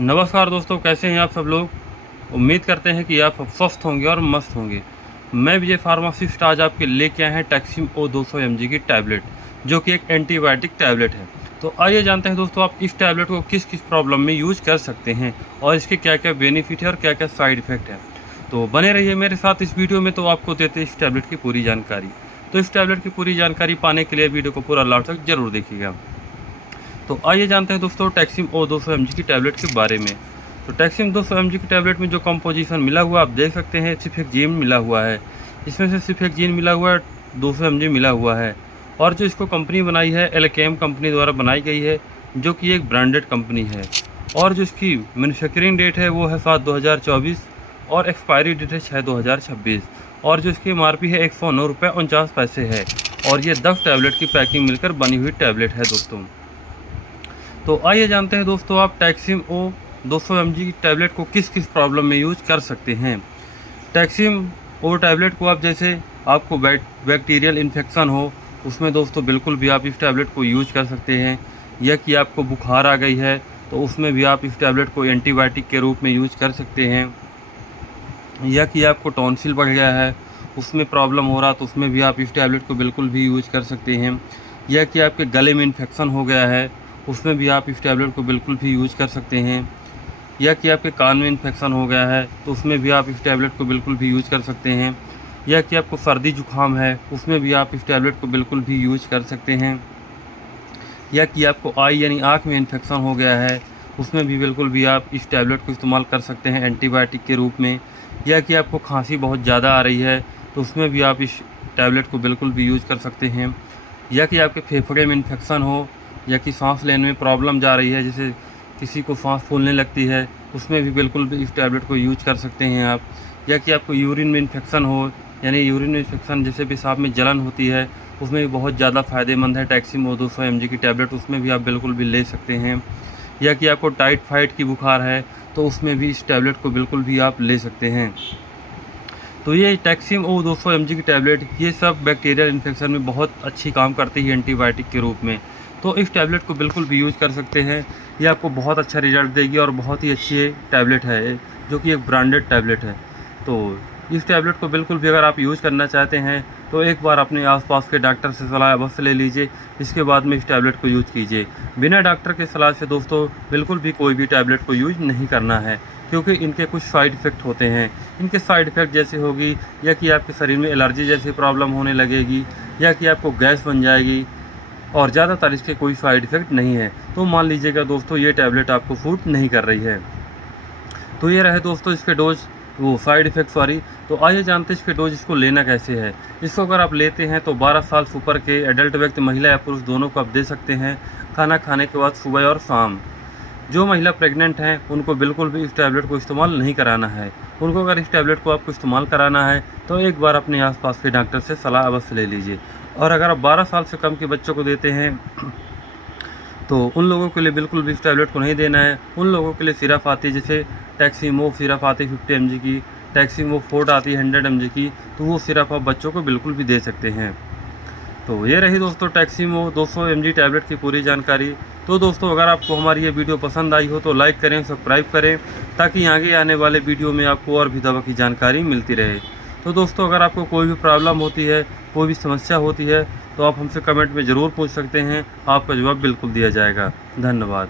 नमस्कार दोस्तों, कैसे हैं आप सब लोग। उम्मीद करते हैं कि आप स्वस्थ होंगे और मस्त होंगे। मैं विजय फार्मासिस्ट आज आपके लेके आए हैं टैक्सिम ओ 200 mg की टैबलेट, जो कि एक एंटीबायोटिक टैबलेट है। तो आइए जानते हैं दोस्तों, आप इस टैबलेट को किस किस प्रॉब्लम में यूज कर सकते हैं और इसके क्या क्या बेनिफिट है और क्या क्या साइड इफ़ेक्ट है। तो बने रहिए मेरे साथ इस वीडियो में, तो आपको देते हैं इस टैबलेट की पूरी जानकारी। तो इस टैबलेट की पूरी जानकारी पाने के लिए वीडियो को पूरा लास्ट तक जरूर देखिएगा। तो आइए जानते हैं दोस्तों टैक्सिम ओ 200 mg की टैबलेट के बारे में। तो टैक्सिम 200 mg की टैबलेट में जो कंपोजिशन मिला हुआ आप देख सकते हैं, सिफेक्जीन मिला हुआ है। इसमें से सिफेक्जीन मिला हुआ है, 200 mg मिला हुआ है। और जो इसको कंपनी बनाई है एल्केम कंपनी द्वारा बनाई गई है, जो कि एक ब्रांडेड कंपनी है। और जो इसकी मैन्युफैक्चरिंग डेट है वो है 7/2024 और एक्सपायरी डेट है 6/2026। और जो इसकी MRP है 109.49 है। और ये 10 टैबलेट की पैकिंग मिलकर बनी हुई टैबलेट है दोस्तों। तो आइए जानते हैं दोस्तों, आप टैक्सिम ओ 200 mg की टैबलेट को किस किस प्रॉब्लम में यूज कर सकते हैं। टैक्सिम ओ टैबलेट को आप जैसे आपको बैक्टीरियल इन्फेक्शन हो, उसमें दोस्तों बिल्कुल भी आप इस टैबलेट को यूज कर सकते हैं। या कि आपको बुखार आ गई है तो उसमें भी आप इस टैबलेट को एंटीबायोटिक के रूप में यूज कर सकते हैं। या कि आपको टॉन्सिल बढ़ गया है, उसमें प्रॉब्लम हो रहा तो उसमें भी आप इस टैबलेट को बिल्कुल भी यूज कर सकते हैं। या कि आपके गले में इन्फेक्शन हो गया है, उसमें भी आप इस टैबलेट को बिल्कुल भी यूज कर सकते हैं। या कि आपके कान में इन्फेक्शन हो गया है तो उसमें भी आप इस टैबलेट को बिल्कुल भी यूज कर सकते हैं। या कि आपको सर्दी जुकाम है, उसमें भी आप इस टैबलेट को बिल्कुल भी यूज कर सकते हैं। या कि आपको आई यानी आँख में इन्फेक्शन हो गया है, उसमें भी बिल्कुल भी आप इस टैबलेट को इस्तेमाल कर सकते हैं एंटीबायोटिक के रूप में। या कि आपको खांसी बहुत ज़्यादा आ रही है तो उसमें भी आप इस टैबलेट को बिल्कुल भी यूज कर सकते हैं। या कि आपके फेफड़े में इन्फेक्शन हो, या कि सांस लेने में प्रॉब्लम जा रही है, जैसे किसी को सांस फूलने लगती है, उसमें भी बिल्कुल भी इस टैबलेट को यूज कर सकते हैं आप। या कि आपको यूरिन में इन्फेक्शन हो, यानी यूरिन में इन्फेक्शन जैसे पेशाब में जलन होती है, उसमें भी बहुत ज़्यादा फ़ायदेमंद है टैक्सिम ओ 200 mg की टैबलेट, उसमें भी आप बिल्कुल भी ले सकते हैं। या कि आपको टाइफाइड की बुखार है तो उसमें भी इस टैबलेट को बिल्कुल भी आप ले सकते हैं। तो ये टैक्सिम ओ 200 mg की टैबलेट, ये सब बैक्टीरियल इन्फेक्शन में बहुत अच्छी काम करती है एंटीबायोटिक के रूप में। तो इस टैबलेट को बिल्कुल भी यूज़ कर सकते हैं, ये आपको बहुत अच्छा रिजल्ट देगी और बहुत ही अच्छी टैबलेट है, जो कि एक ब्रांडेड टैबलेट है। तो इस टैबलेट को बिल्कुल भी अगर आप यूज़ करना चाहते हैं तो एक बार अपने आसपास के डॉक्टर से सलाह अवश्य ले लीजिए, इसके बाद में इस टैबलेट को यूज़ कीजिए। बिना डॉक्टर के सलाह से दोस्तों बिल्कुल भी कोई भी टैबलेट को यूज़ नहीं करना है, क्योंकि इनके कुछ साइड इफ़ेक्ट होते हैं। इनके साइड इफ़ेक्ट जैसे होगी, या कि आपके शरीर में एलर्जी जैसी प्रॉब्लम होने लगेगी, या कि आपको गैस बन जाएगी, और ज़्यादातर इसके कोई साइड इफ़ेक्ट नहीं है। तो मान लीजिएगा दोस्तों ये टैबलेट आपको सूट नहीं कर रही है। तो ये रहे दोस्तों इसके डोज, वो साइड इफ़ेक्ट सॉरी। तो आइए जानते हैं इसके डोज, इसको लेना कैसे है। इसको अगर आप लेते हैं तो 12 साल से ऊपर के एडल्ट व्यक्ति, महिला या पुरुष दोनों को आप दे सकते हैं, खाना खाने के बाद सुबह और शाम। जो महिला प्रेग्नेंट हैं उनको बिल्कुल भी इस टैबलेट को इस्तेमाल नहीं कराना है। उनको अगर इस टैबलेट को आपको इस्तेमाल कराना है तो एक बार अपने आसपास के डॉक्टर से सलाह अवश्य ले लीजिए। और अगर आप 12 साल से कम के बच्चों को देते हैं तो उन लोगों के लिए बिल्कुल भी इस टैबलेट को नहीं देना है। उन लोगों के लिए सिरप आती है, जैसे टैक्सिमो सिरप आती है 50 mg की, टैक्सिमो फोर्ट आती है 100 mg की, तो वो सिरप आप बच्चों को बिल्कुल भी दे सकते हैं। तो ये रही दोस्तों टैक्सिमो 200 mg टैबलेट की पूरी जानकारी। तो दोस्तों अगर आपको हमारी ये वीडियो पसंद आई हो तो लाइक करें, सब्सक्राइब करें, ताकि आगे आने वाले वीडियो में आपको और भी दवा की जानकारी मिलती रहे। तो दोस्तों अगर आपको कोई भी प्रॉब्लम होती है, कोई भी समस्या होती है, तो आप हमसे कमेंट में ज़रूर पूछ सकते हैं, आपका जवाब बिल्कुल दिया जाएगा। धन्यवाद।